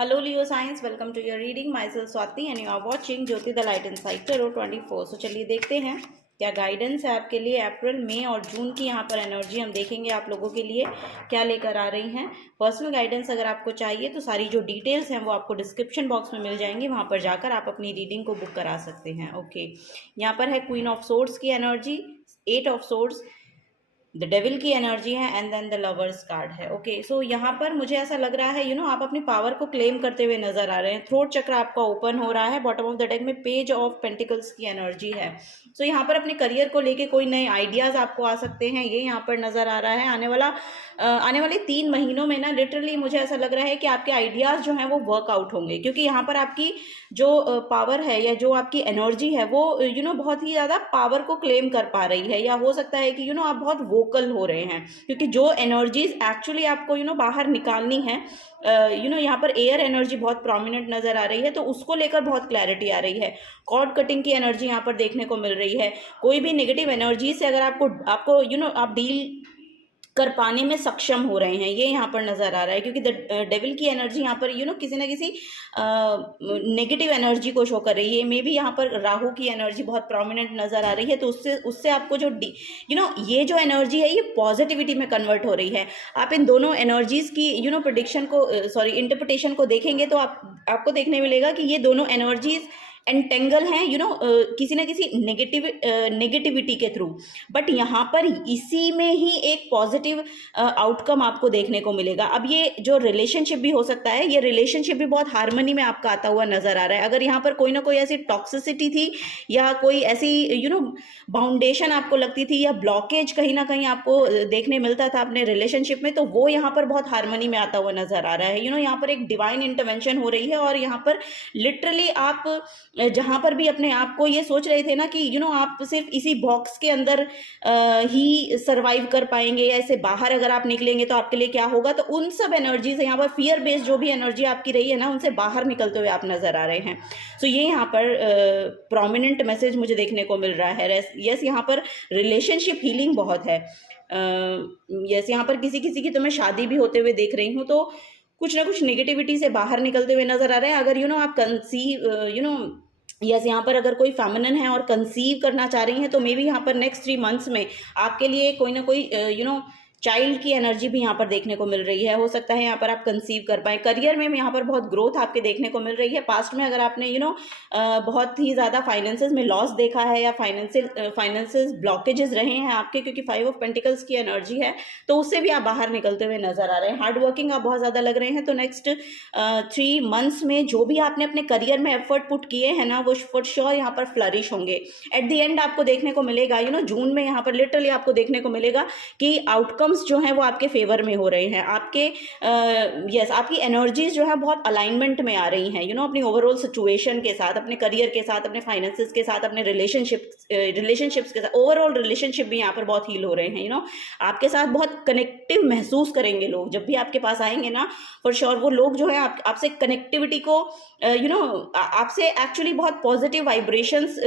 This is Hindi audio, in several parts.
Hello Leo Science, welcome to your reading. Myself Swati and you are watching Jyoti the light insight tarot 24। सो चलिए देखते हैं क्या गाइडेंस है आपके लिए। अप्रैल, मई और जून की यहाँ पर एनर्जी हम देखेंगे आप लोगों के लिए क्या लेकर आ रही हैं। पर्सनल गाइडेंस अगर आपको चाहिए तो सारी जो डिटेल्स हैं वो आपको डिस्क्रिप्शन बॉक्स में मिल जाएंगी, वहाँ पर जाकर आप अपनी रीडिंग को बुक करा सकते हैं। ओके, यहाँ पर है क्वीन ऑफ सोर्ड्स की energy, 8 of swords, the devil की एनर्जी है and then the lovers card है। ओके, सो यहाँ पर मुझे ऐसा लग रहा है आप अपनी पावर को क्लेम करते हुए नजर आ रहे हैं। थ्रोट चक्र आपका ओपन हो रहा है। बॉटम ऑफ द डेक में पेज ऑफ पेंटिकल्स की एनर्जी है। सो यहाँ पर अपने करियर को लेके कोई नए आइडियाज आपको आ सकते हैं, ये यहाँ पर नजर आ रहा है। आने वाले 3 महीनों में ना लिटरली मुझे ऐसा लग रहा है कि आपके आइडियाज जो हैं वो वर्कआउट होंगे, क्योंकि यहाँ पर आपकी जो पावर है या जो आपकी एनर्जी है वो बहुत ही ज़्यादा पावर को क्लेम कर पा रही है, या हो सकता है कि आप बहुत वोकल हो रहे हैं, क्योंकि जो एनर्जीज एक्चुअली आपको बाहर निकालनी है। यहाँ पर एयर एनर्जी बहुत प्रोमिनेंट नजर आ रही है, तो उसको लेकर बहुत क्लैरिटी आ रही है। कॉर्ड कटिंग की एनर्जी यहाँ पर देखने को मिल रही है। कोई भी नेगेटिव एनर्जी से अगर आपको आप डील कर पाने में सक्षम हो रहे हैं, ये यहाँ पर नजर आ रहा है, क्योंकि डेविल की एनर्जी यहाँ पर किसी ना किसी नेगेटिव एनर्जी को शो कर रही है। मे बी यहाँ पर राहु की एनर्जी बहुत प्रोमिनेंट नजर आ रही है, तो उससे आपको जो ये जो एनर्जी है ये पॉजिटिविटी में कन्वर्ट हो रही है। आप इन दोनों एनर्जीज की प्रेडिक्शन को इंटरप्रिटेशन को देखेंगे तो आपको देखने मिलेगा कि ये दोनों एनर्जीज एंटेंगल हैं किसी ना किसी नेगेटिविटी के थ्रू, बट यहाँ पर इसी में ही एक पॉजिटिव आउटकम आपको देखने को मिलेगा। अब ये जो रिलेशनशिप भी हो सकता है, ये रिलेशनशिप भी बहुत हार्मनी में आपका आता हुआ नजर आ रहा है। अगर यहाँ पर कोई ना कोई ऐसी टॉक्सिसिटी थी या कोई ऐसी बाउंडेशन आपको लगती थी या ब्लॉकेज कहीं ना कहीं आपको देखने मिलता था अपने रिलेशनशिप में, तो वो यहाँ पर बहुत हार्मनी में आता हुआ नजर आ रहा है। यहाँ पर एक डिवाइन इंटरवेंशन हो रही है, और यहाँ पर लिटरली आप जहां पर भी अपने आप को ये सोच रहे थे ना कि आप सिर्फ इसी बॉक्स के अंदर ही सरवाइव कर पाएंगे, या इससे बाहर अगर आप निकलेंगे तो आपके लिए क्या होगा, तो उन सब एनर्जी से यहाँ पर फियर बेस्ड जो भी एनर्जी आपकी रही है ना, उनसे बाहर निकलते हुए आप नजर आ रहे हैं। सो ये यहाँ पर प्रोमिनेंट मैसेज मुझे देखने को मिल रहा है। यस, यहाँ पर रिलेशनशिप हीलिंग बहुत है। यस, यहाँ पर किसी किसी की तो मैं शादी भी होते हुए देख रही हूँ, तो कुछ ना कुछ नेगेटिविटी से बाहर निकलते हुए नजर आ रहे हैं। अगर आप कंसीव यस, यहाँ पर अगर कोई फेमिनिन है और कंसीव करना चाह रही हैं, तो मे बी यहाँ पर नेक्स्ट 3 मंथ्स में आपके लिए कोई ना कोई चाइल्ड की एनर्जी भी यहाँ पर देखने को मिल रही है। हो सकता है यहाँ पर आप कंसीव कर पाए। करियर में यहाँ पर बहुत ग्रोथ आपके देखने को मिल रही है। पास्ट में अगर आपने बहुत ही ज़्यादा फाइनेंसेस में लॉस देखा है या फाइनेंसेस ब्लॉकेजेस रहे हैं आपके, क्योंकि 5 ऑफ पेंटिकल्स की एनर्जी है, तो उससे भी आप बाहर निकलते हुए नजर आ रहे हैं। हार्ड वर्किंग आप बहुत ज़्यादा लग रहे हैं, तो नेक्स्ट 3 मंथ्स में जो भी आपने अपने करियर में एफर्ट पुट किए हैं ना, वो फॉर श्योर यहाँ पर फ्लरिश होंगे। एट द एंड आपको देखने को मिलेगा जून में यहाँ पर लिटरली आपको देखने को मिलेगा कि आउटकम जो हैं वो आपके फेवर में हो रहे हैं। आपके आपकी एनर्जीज जो है बहुत अलाइनमेंट में आ रही हैं अपनी ओवरऑल सिचुएशन के साथ, अपने करियर के साथ, अपने फाइनेंसेस के साथ, अपने रिलेशनशिप्स के साथ। ओवरऑल रिलेशनशिप भी यहाँ पर बहुत हील हो रहे हैं। आपके साथ बहुत कनेक्टिव महसूस करेंगे लोग जब भी आपके पास आएंगे ना, फॉर श्योर वो लोग जो है आपसे कनेक्टिविटी को आपसे एक्चुअली बहुत पॉजिटिव वाइब्रेशंस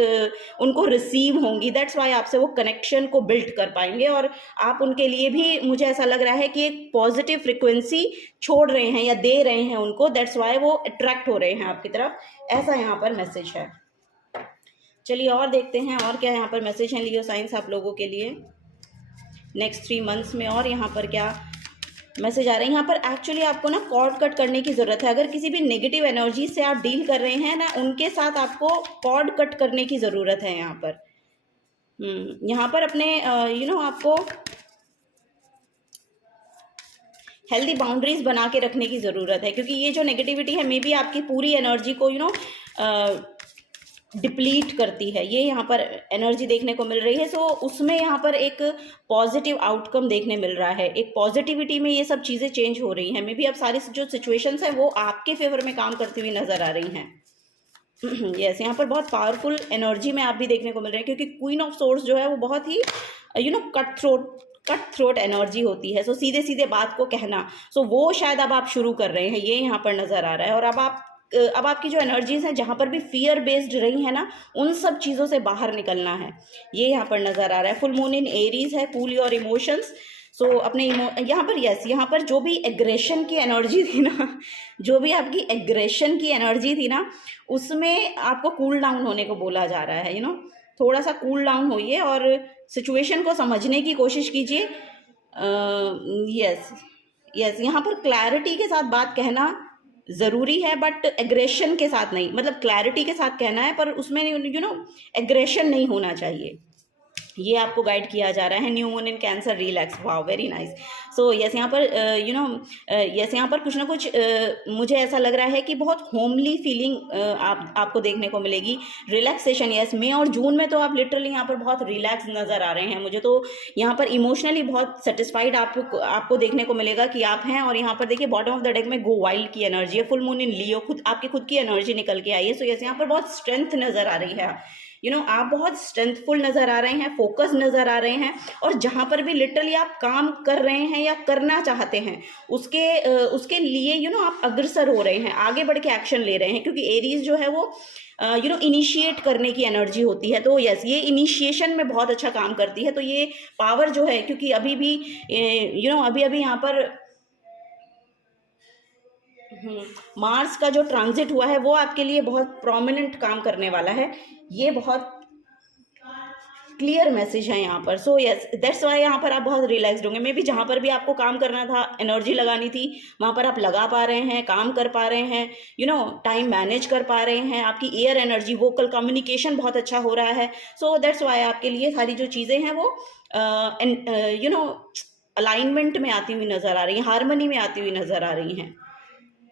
उनको रिसीव होंगी। दैट्स वाई आपसे वो कनेक्शन को बिल्ड कर पाएंगे, और आप उनके लिए भी मुझे ऐसा लग रहा है कि एक पॉजिटिव फ्रिक्वेंसी छोड़ रहे हैं या दे रहे हैं उनको। दैट्स वाई वो अट्रैक्ट हो रहे हैं आपकी तरफ, ऐसा यहाँ पर मैसेज है। चलिए और देखते हैं और क्या यहाँ पर मैसेज है लियो साइंस आप लोगों के लिए नेक्स्ट 3 मंथ्स में, और यहाँ पर क्या मैसेज आ रहे हैं। यहाँ पर एक्चुअली आपको ना कॉर्ड कट करने की जरूरत है। अगर किसी भी नेगेटिव एनर्जी से आप डील कर रहे हैं ना, उनके साथ आपको कॉर्ड कट करने की जरूरत है। यहाँ पर अपने आपको हेल्दी बाउंड्रीज बना के रखने की ज़रूरत है, क्योंकि ये जो नेगेटिविटी है मे बी आपकी पूरी एनर्जी को डिप्लीट करती है। ये यहाँ पर एनर्जी देखने को मिल रही है। सो उसमें यहाँ पर एक पॉजिटिव आउटकम देखने मिल रहा है। एक पॉजिटिविटी में ये सब चीज़ें चेंज हो रही हैं। मे बी अब सारी जो सिचुएशंस हैं वो आपके फेवर में काम करती हुई नज़र आ रही हैं। यस, यहाँ पर बहुत पावरफुल एनर्जी में आप भी देखने को मिल रहे हैं, क्योंकि क्वीन ऑफ सोर्ड्स जो है वो बहुत ही कट थ्रोट एनर्जी होती है। सो सीधे सीधे बात को कहना, सो वो शायद अब आप शुरू कर रहे हैं, ये यहाँ पर नजर आ रहा है। और अब आपकी जो एनर्जीज हैं जहाँ पर भी फियर बेस्ड रही है ना, उन सब चीज़ों से बाहर निकलना है, ये यहाँ पर नजर आ रहा है। फुल मून इन एरीज है, कूल योर इमोशंस, सो अपने यहाँ पर यस, यहाँ पर जो भी एग्रेशन की एनर्जी थी ना, जो भी आपकी एग्रेशन की एनर्जी थी ना, उसमें आपको कूल डाउन होने को बोला जा रहा है। थोड़ा सा कूल डाउन होइए और सिचुएशन को समझने की कोशिश कीजिए। यस यस, यहाँ पर क्लैरिटी के साथ बात कहना ज़रूरी है, बट एग्रेशन के साथ नहीं। मतलब क्लैरिटी के साथ कहना है, पर उसमें एग्रेशन नहीं होना चाहिए। ये आपको गाइड किया जा रहा है। New moon in cancer, relax, wow, very nice. So yes, यहाँ पर यस, यहाँ पर कुछ ना कुछ मुझे ऐसा लग रहा है कि बहुत होमली फीलिंग आपको देखने को मिलेगी। रिलैक्सेशन, यस, मई और जून में तो आप लिटरली यहाँ पर बहुत रिलैक्स नज़र आ रहे हैं। मुझे तो यहाँ पर इमोशनली बहुत सेटिस्फाइड आपको देखने को मिलेगा कि आप हैं। और यहाँ पर देखिए बॉटम ऑफ द डेक में गो वाइल्ड की एनर्जी है, फुल मून इन लियो, आपकी खुद की एनर्जी निकल के आई है। सो यस, यहाँ पर बहुत स्ट्रेंथ नज़र आ रही है। आप बहुत स्ट्रेंथफुल नज़र आ रहे हैं, फोकस नज़र आ रहे हैं। और जहाँ पर भी लिटरली आप काम कर रहे हैं या करना चाहते हैं, उसके लिए आप अग्रसर हो रहे हैं, आगे बढ़ के एक्शन ले रहे हैं। क्योंकि एरीज जो है वो इनिशिएट करने की एनर्जी होती है। तो यस, ये इनिशिएशन में बहुत अच्छा काम करती है। तो ये पावर जो है, क्योंकि अभी भी अभी यहाँ पर मार्स का जो ट्रांजिट हुआ है वो आपके लिए बहुत प्रोमिनेंट काम करने वाला है। ये बहुत क्लियर मैसेज है यहाँ पर। सो यस, दैट्स वाई यहाँ पर आप बहुत रिलैक्सड होंगे। मे बी जहाँ पर भी आपको काम करना था, एनर्जी लगानी थी, वहाँ पर आप लगा पा रहे हैं, काम कर पा रहे हैं, टाइम मैनेज कर पा रहे हैं। आपकी एयर एनर्जी, वोकल कम्युनिकेशन बहुत अच्छा हो रहा है। सो दैट्स वाई आपके लिए सारी जो चीज़ें हैं वो अलाइनमेंट में आती हुई नज़र आ रही हैं, हारमनी में आती हुई नज़र आ रही हैं।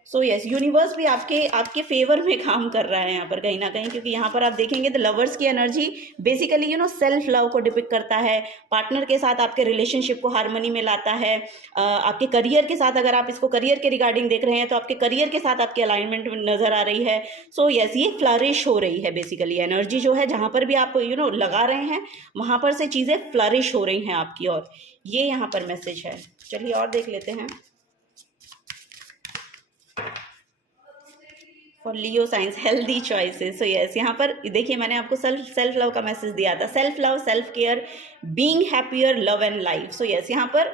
सो यस, यूनिवर्स भी आपके फेवर में काम कर रहा है यहाँ पर कहीं ना कहीं। क्योंकि यहाँ पर आप देखेंगे तो लवर्स की एनर्जी बेसिकली सेल्फ लव को डिपिक्ट करता है। पार्टनर के साथ आपके रिलेशनशिप को हार्मनी में लाता है। आपके करियर के साथ, अगर आप इसको करियर के रिगार्डिंग देख रहे हैं, तो आपके करियर के साथ आपकी अलाइनमेंट नज़र आ रही है। सो यस, ये फ्लरिश हो रही है बेसिकली एनर्जी जो है। जहाँ पर भी आप लगा रहे हैं, वहाँ पर से चीज़ें फ्लरिश हो रही हैं आपकी ओर। ये यहाँ पर मैसेज है। चलिए और देख लेते हैं for Leo science, healthy choices. So yes, यहाँ पर देखिए मैंने आपको सेल्फ लव का मैसेज दिया था। Self love, self care, being happier, love and life. So yes, यहाँ पर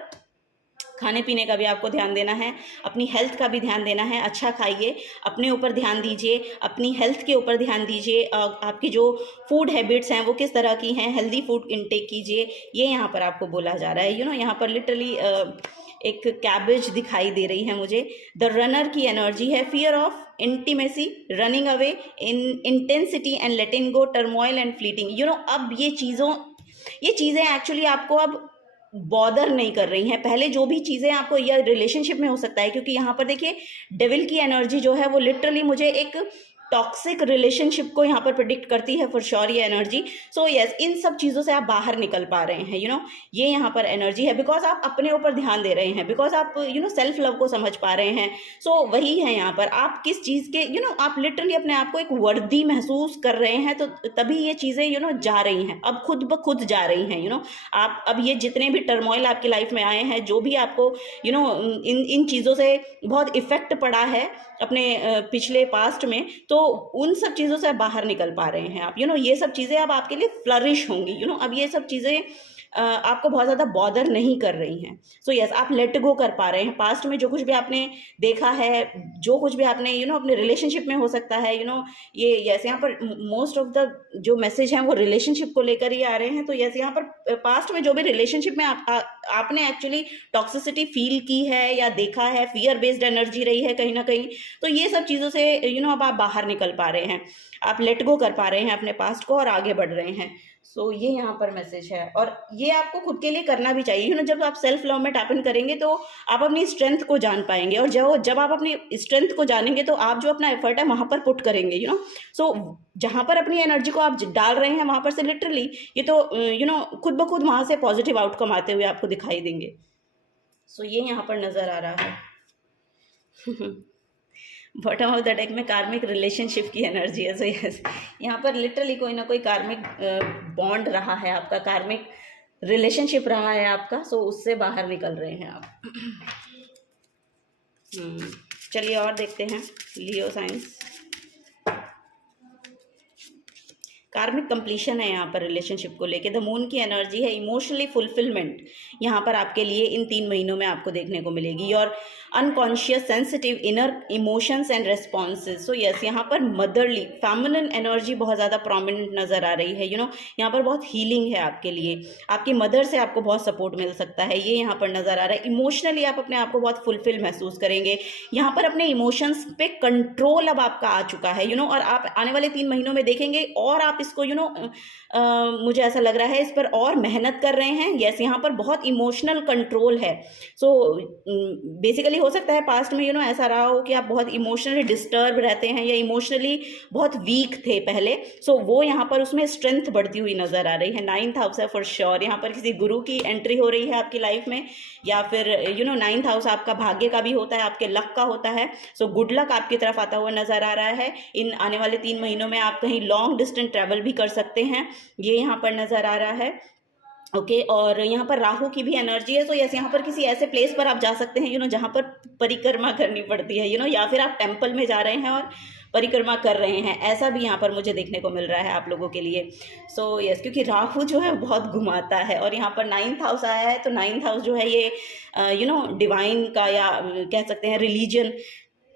खाने पीने का भी आपको ध्यान देना है, अपनी हेल्थ का भी ध्यान देना है। अच्छा खाइए, अपने ऊपर ध्यान दीजिए, अपनी हेल्थ के ऊपर ध्यान दीजिए। आपकी जो फूड हैबिट्स हैं वो किस तरह की हैं, हेल्दी फूड इनटेक कीजिए। ये यहाँ पर आपको बोला जा रहा है। यहाँ पर लिटरली एक कैबेज दिखाई दे रही है मुझे। द रनर की एनर्जी है, fear of intimacy, running away in intensity and letting go, turmoil and fleeting. अब ये चीज़ें एक्चुअली आपको अब बॉदर नहीं कर रही हैं। पहले जो भी चीज़ें आपको, या रिलेशनशिप में हो सकता है, क्योंकि यहाँ पर देखिए डेविल की एनर्जी जो है वो लिटरली मुझे एक टॉक्सिक रिलेशनशिप को यहाँ पर प्रिडिक्ट करती है फॉर श्योर ये एनर्जी। सो यस, इन सब चीज़ों से आप बाहर निकल पा रहे हैं। ये यहाँ पर एनर्जी है बिकॉज आप अपने ऊपर ध्यान दे रहे हैं, बिकॉज आप सेल्फ लव को समझ पा रहे हैं। सो वही है यहाँ पर, आप किस चीज़ के आप लिटरली अपने आप को एक वर्दी महसूस कर रहे हैं, तो तभी ये चीज़ें जा रही हैं, अब खुद ब खुद जा रही हैं। आप अब ये जितने भी टर्मोइल आपकी लाइफ में आए हैं, जो भी आपको इन चीज़ों से बहुत इफेक्ट पड़ा है अपने पिछले पास्ट में, तो उन सब चीज़ों से आप बाहर निकल पा रहे हैं। आप ये सब चीज़ें अब आपके लिए फ्लरिश होंगी। अब ये सब चीज़ें आपको बहुत ज़्यादा बॉदर नहीं कर रही हैं। सो यस, आप लेट गो कर पा रहे हैं। पास्ट में जो कुछ भी आपने देखा है, जो कुछ भी आपने अपने रिलेशनशिप में हो सकता है, ये यस, यहाँ पर मोस्ट ऑफ द जो मैसेज हैं वो रिलेशनशिप को लेकर ही आ रहे हैं। तो यस, यहाँ पर पास्ट में जो भी रिलेशनशिप में आपने एक्चुअली टॉक्सिसिटी फील की है या देखा है, फियर बेस्ड एनर्जी रही है कहीं ना कहीं, तो ये सब चीज़ों से अब आप बाहर निकल पा रहे हैं, आप लेट गो कर पा रहे हैं अपने पास्ट को और आगे बढ़ रहे हैं। सो ये यहाँ पर मैसेज है, और ये आपको खुद के लिए करना भी चाहिए। जब आप सेल्फ लव में टैप इन करेंगे तो आप अपनी स्ट्रेंथ को जान पाएंगे, और जब आप अपनी स्ट्रेंथ को जानेंगे तो आप जो अपना एफर्ट है वहाँ पर पुट करेंगे। सो जहाँ पर अपनी एनर्जी को आप डाल रहे हैं, वहाँ पर से लिटरली ये तो खुद ब खुद वहाँ से पॉजिटिव आउटकम आते हुए आपको दिखाई देंगे। सो ये यहाँ पर नज़र आ रहा है। बॉटम ऑफ द डेक में कार्मिक रिलेशनशिप की एनर्जी है। सो यस, यहाँ पर लिटरली कोई ना कोई कार्मिक बॉन्ड रहा है आपका, कार्मिक रिलेशनशिप रहा है आपका। सो उससे बाहर निकल रहे हैं आप। चलिए और देखते हैं लियो साइंस। कार्मिक कंप्लीशन है यहाँ पर रिलेशनशिप को लेके। द मून की एनर्जी है इमोशनली फुलफिलमेंट, यहाँ पर आपके लिए इन 3 महीनों में आपको देखने को मिलेगी। और unconscious sensitive inner emotions and responses. So yes, यहाँ पर मदरली फेमिनिन एनर्जी बहुत ज़्यादा प्रोमिनेंट नज़र आ रही है। यहाँ पर बहुत हीलिंग है आपके लिए, आपकी मदर से आपको बहुत सपोर्ट मिल सकता है, ये यहाँ पर नज़र आ रहा है। इमोशनली आप अपने आप को बहुत फुलफिल महसूस करेंगे। यहाँ पर अपने इमोशंस पे कंट्रोल अब आपका आ चुका है, और आप आने वाले 3 महीनों में देखेंगे और आप इसको मुझे ऐसा लग रहा है इस पर और मेहनत कर रहे हैं। यस, यहाँ पर बहुत इमोशनल कंट्रोल है। सो बेसिकली हो सकता है पास्ट में ऐसा रहा हो कि आप बहुत इमोशनली डिस्टर्ब रहते हैं या इमोशनली बहुत वीक थे पहले। सो वो यहाँ पर उसमें स्ट्रेंथ बढ़ती हुई नजर आ रही है। 9th हाउस है फॉर श्योर, यहाँ पर किसी गुरु की एंट्री हो रही है आपकी लाइफ में, या फिर 9th हाउस आपका भाग्य का भी होता है, आपके लक का होता है। सो गुड लक आपकी तरफ आता हुआ नजर आ रहा है। इन आने वाले 3 महीनों में आप कहीं लॉन्ग डिस्टेंस ट्रैवल भी कर सकते हैं, ये यहाँ पर नजर आ रहा है। ओके, और यहाँ पर राहु की भी एनर्जी है। तो यस, यहाँ पर किसी ऐसे प्लेस पर आप जा सकते हैं जहाँ पर परिक्रमा करनी पड़ती है, या फिर आप टेम्पल में जा रहे हैं और परिक्रमा कर रहे हैं, ऐसा भी यहाँ पर मुझे देखने को मिल रहा है आप लोगों के लिए। सो यस, क्योंकि राहु जो है बहुत घुमाता है और यहाँ पर 9th हाउस आया है। तो 9th हाउस जो है ये डिवाइन का या कह सकते हैं रिलीजन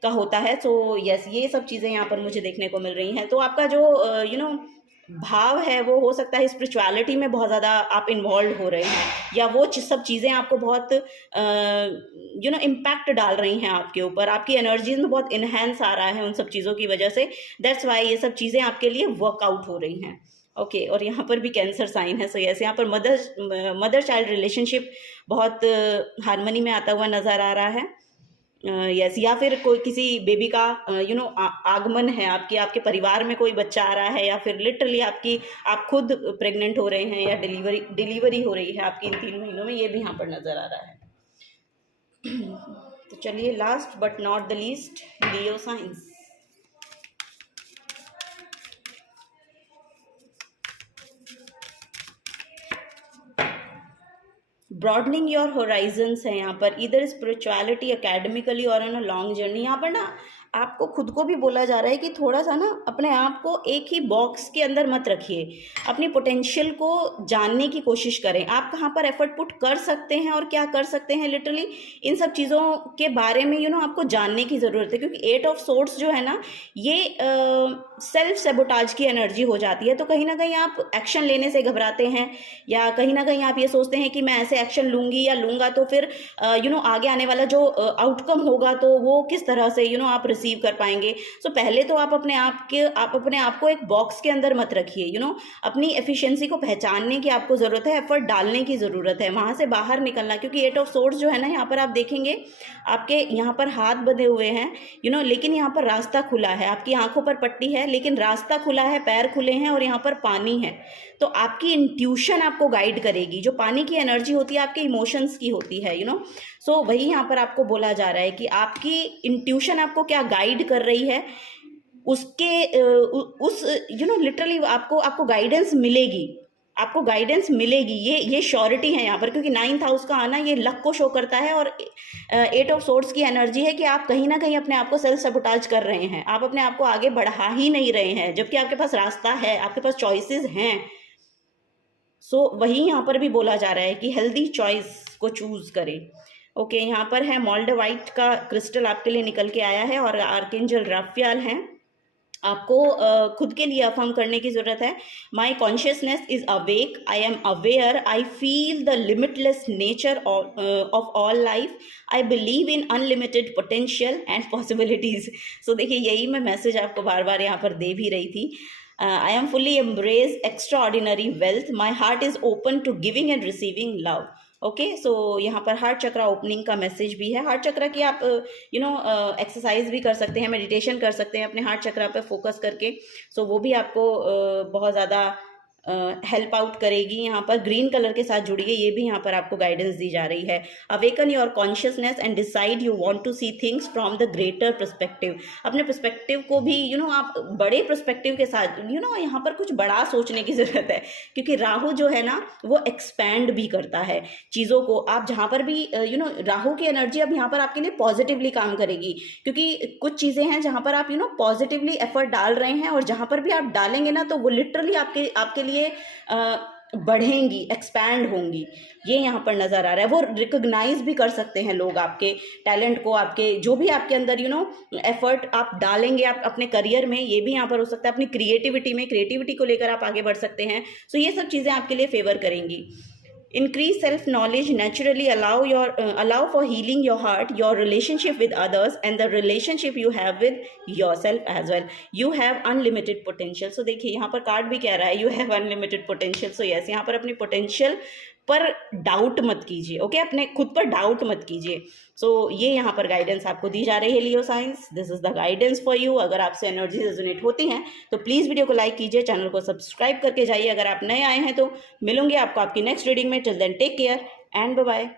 का होता है। सो यस, ये सब चीज़ें यहाँ पर मुझे देखने को मिल रही हैं। तो आपका जो भाव है वो हो सकता है स्पिरिचुअलिटी में बहुत ज़्यादा आप इन्वॉल्व हो रहे हैं, या वो सब चीज़ें आपको बहुत इम्पैक्ट डाल रही हैं आपके ऊपर, आपकी एनर्जीज में बहुत इन्हेंस आ रहा है उन सब चीज़ों की वजह से। दैट्स वाई ये सब चीज़ें आपके लिए वर्कआउट हो रही हैं। ओके, और यहाँ पर भी कैंसर साइन है। सो यस, यहाँ पर मदर चाइल्ड रिलेशनशिप बहुत हार्मनी में आता हुआ नज़र आ रहा है। यस, या फिर कोई किसी बेबी का आगमन है, आपके परिवार में कोई बच्चा आ रहा है, या फिर लिटरली आप खुद प्रेग्नेंट हो रहे हैं, या डिलीवरी हो रही है आपकी इन 3 महीनों में, ये भी यहाँ पर नज़र आ रहा है। तो चलिए, last but not the least, Leo science. Broadening your Horizons है यहाँ पर, इधर स्पिरिचुअलिटी, एकेडमिकली और ऑन अ लॉन्ग जर्नी। यहाँ पर ना आपको खुद को भी बोला जा रहा है कि थोड़ा सा ना अपने आप को एक ही बॉक्स के अंदर मत रखिए, अपनी पोटेंशियल को जानने की कोशिश करें। आप कहाँ पर एफर्ट पुट कर सकते हैं और क्या कर सकते हैं, लिटरली इन सब चीज़ों के बारे में आपको जानने की ज़रूरत है। क्योंकि 8 ऑफ सोर्ड्स जो है ना, ये सेल्फ सेबोटाज की एनर्जी हो जाती है। तो कहीं ना कहीं आप एक्शन लेने से घबराते हैं, या कहीं ना कहीं आप ये सोचते हैं कि मैं ऐसे एक्शन लूँगी या लूँगा तो फिर आगे आने वाला जो आउटकम होगा तो वो किस तरह से आप रिसीव कर पाएंगे। सो पहले तो आप अपने आप को एक बॉक्स के अंदर मत रखिए। अपनी एफिशिएंसी को पहचानने की आपको ज़रूरत है, एफर्ट डालने की ज़रूरत है, वहाँ से बाहर निकलना। क्योंकि 8 ऑफ सोर्ड्स जो है ना, यहाँ पर आप देखेंगे आपके यहाँ पर हाथ बंधे हुए हैं, लेकिन यहाँ पर रास्ता खुला है। आपकी आंखों पर पट्टी है लेकिन रास्ता खुला है, पैर खुले हैं और यहाँ पर पानी है। तो आपकी इंट्यूशन आपको गाइड करेगी। जो पानी की एनर्जी होती है आपके इमोशंस की होती है, सो वही यहाँ पर आपको बोला जा रहा है कि आपकी इंट्यूशन आपको क्या गाइड कर रही है, लिटरली आपको गाइडेंस मिलेगी, आपको गाइडेंस मिलेगी। ये श्योरिटी है यहाँ पर। क्योंकि 9th हाउस का आना ये लक को शो करता है, और 8 ऑफ सोर्ड्स की एनर्जी है कि आप कहीं ना कहीं अपने आप को सेल्फ सबोटाज कर रहे हैं, आप अपने आप को आगे बढ़ा ही नहीं रहे हैं, जबकि आपके पास रास्ता है, आपके पास चॉइसेस हैं। सो वही यहाँ पर भी बोला जा रहा है कि हेल्दी चॉइस को चूज करें। ओके, यहाँ पर है मोल्डवाइट का क्रिस्टल आपके लिए निकल के आया है, और आर्कएंजल राफेल हैं। आपको खुद के लिए अफर्म करने की ज़रूरत है। My consciousness is awake, I am aware, I feel the limitless nature of all life, I believe in unlimited potential and possibilities. So देखिए, यही मैं मैसेज आपको बार बार यहाँ पर दे भी रही थी। I am fully embrace extraordinary wealth, my heart is open to giving and receiving love. Okay, so यहाँ पर हार्ट चक्रा ओपनिंग का मैसेज भी है। हार्ट चक्रा की आप एक्सरसाइज भी कर सकते हैं, मेडिटेशन कर सकते हैं अपने हार्ट चक्रा पे फोकस करके। सो वो भी आपको बहुत ज़्यादा हेल्प आउट करेगी। यहाँ पर ग्रीन कलर के साथ जुड़िए, ये भी यहाँ पर आपको गाइडेंस दी जा रही है। Awaken your consciousness and decide you want to see things from the greater perspective. अपने पर्सपेक्टिव को भी आप बड़े पर्सपेक्टिव के साथ यहाँ पर कुछ बड़ा सोचने की ज़रूरत है, क्योंकि राहु जो है ना वो एक्सपैंड भी करता है चीज़ों को। आप जहाँ पर भी राहु की एनर्जी अब यहाँ पर आपके लिए पॉजिटिवली काम करेगी, क्योंकि कुछ चीज़ें हैं जहाँ पर आप पॉजिटिवली एफर्ट डाल रहे हैं, और जहाँ पर भी आप डालेंगे ना तो वो लिटरली आपके लिए बढ़ेंगी, एक्सपैंड होंगी। ये यहाँ पर नज़र आ रहा है। वो रिकॉग्नाइज भी कर सकते हैं लोग आपके टैलेंट को, आपके जो भी आपके अंदर एफर्ट आप डालेंगे आप अपने करियर में, ये भी यहाँ पर हो सकता है। अपनी क्रिएटिविटी को लेकर आप आगे बढ़ सकते हैं। सो ये सब चीज़ें आपके लिए फेवर करेंगी। Increase self-knowledge naturally allow for healing your heart, your relationship with others, and the relationship you have with yourself as well. You have unlimited potential. So देखिए यहाँ पर कार्ड भी कह रहा है you have unlimited potential. So yes, यहाँ पर अपनी पोटेंशियल पर डाउट मत कीजिए, ओके, अपने खुद पर डाउट मत कीजिए। सो ये यहाँ पर गाइडेंस आपको दी जा रही है Leo signs. This is the guidance for you. अगर आपसे एनर्जी रेजोनेट होती हैं तो प्लीज़ वीडियो को लाइक कीजिए, चैनल को सब्सक्राइब करके जाइए। अगर आप नए आए हैं तो मिलूंगे आपको आपकी नेक्स्ट रीडिंग में। Till then take care and bye bye.